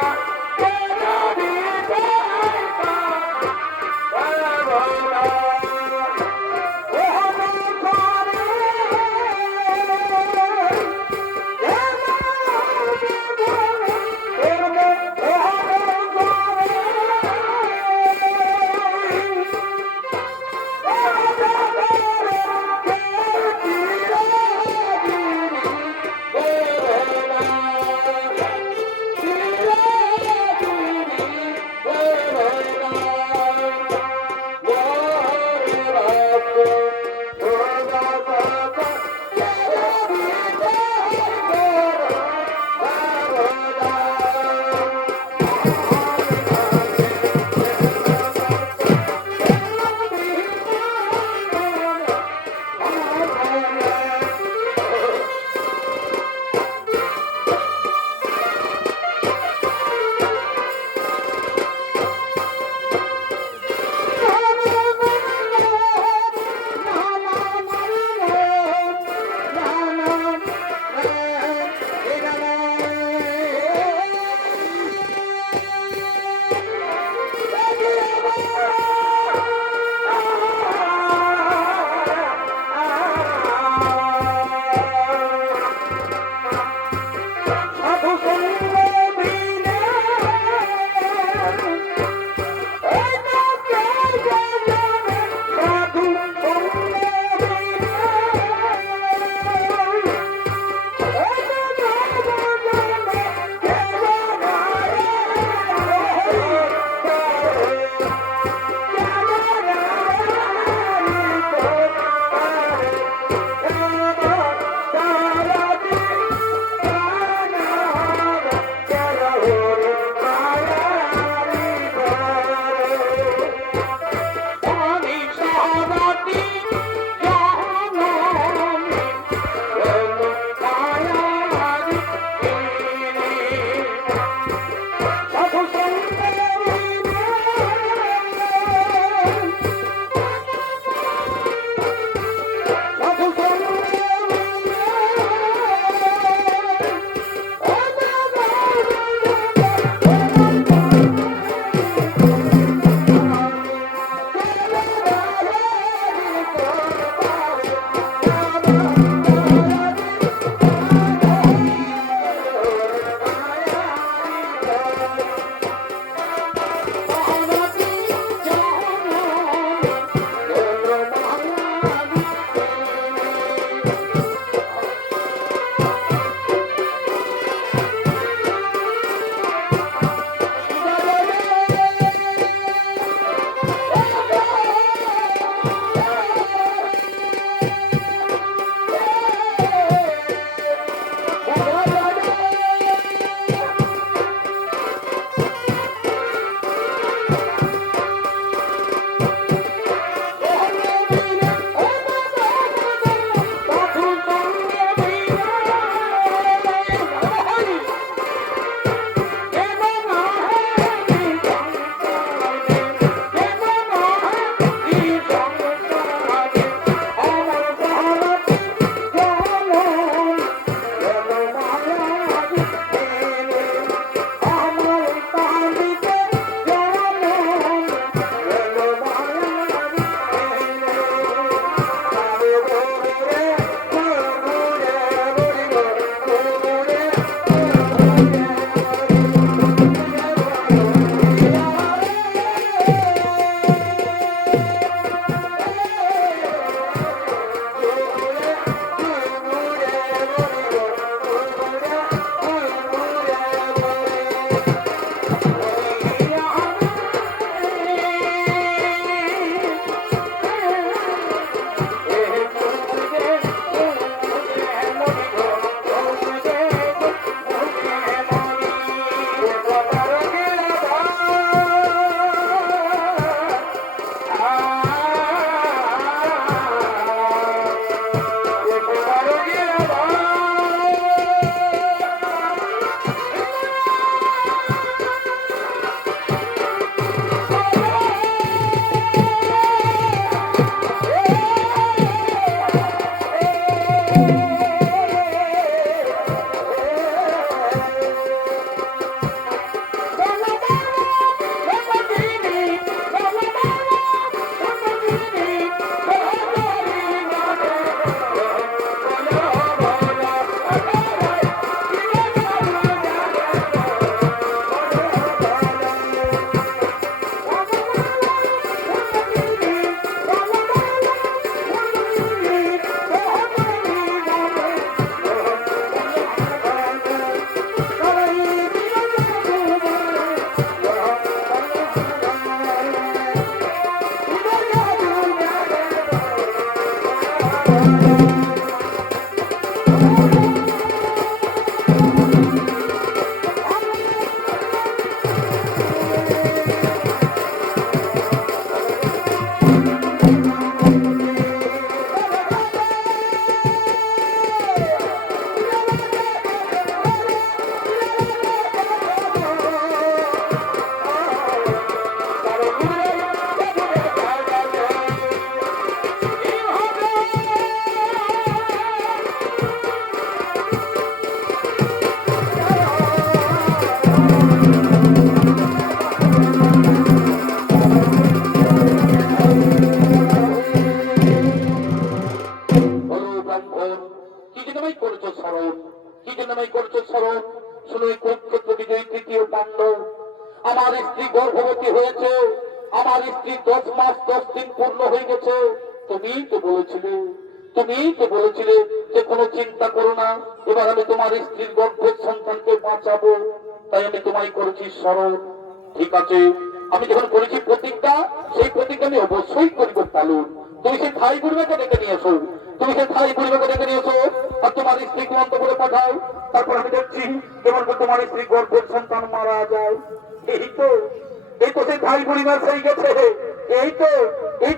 Yeah. লঙ্ঘন, কি জন্য আমায় করেছো স্মরণ, কি জন্য আমায় করেছো স্মরণ? শুনো, এই কুরুক্ষেত্র বিজয়ী তৃতীয় পাণ্ডব, আমার স্ত্রী গর্ভবতী হয়েছে, আমার স্ত্রী 10 মাস 10 দিন পূর্ণ হয়ে গেছে। তুমিই তো বলেছিলে, তুমিই তো বলেছিলে যে কোনো চিন্তা করো না, এবার আমি তোমার স্ত্রীর গর্ভের সন্তানকে বাঁচাবো, তাই আমি তোমায় করেছি স্মরণ। ঠিক আছে, আমি যখন করেছি প্রতিজ্ঞা, সেই প্রতিজ্ঞা আমি অবশ্যই করিব পালন। তুমি সেই ধাই বুড়িমাকে ডেকে নিয়ে এসো, তুমি সেই ধাই বুড়িমাকে ডেকে নিয়ে এসো, আর তোমার স্ত্রীকে অন্ত করে পাঠাও। তারপর আমি দেখছি কেমন করে তোমার স্ত্রী গর্ভের সন্তান মারা যায়। এই তো, এই তো সেই ধাই বুড়িমা সেই গেছে, এই তো, এই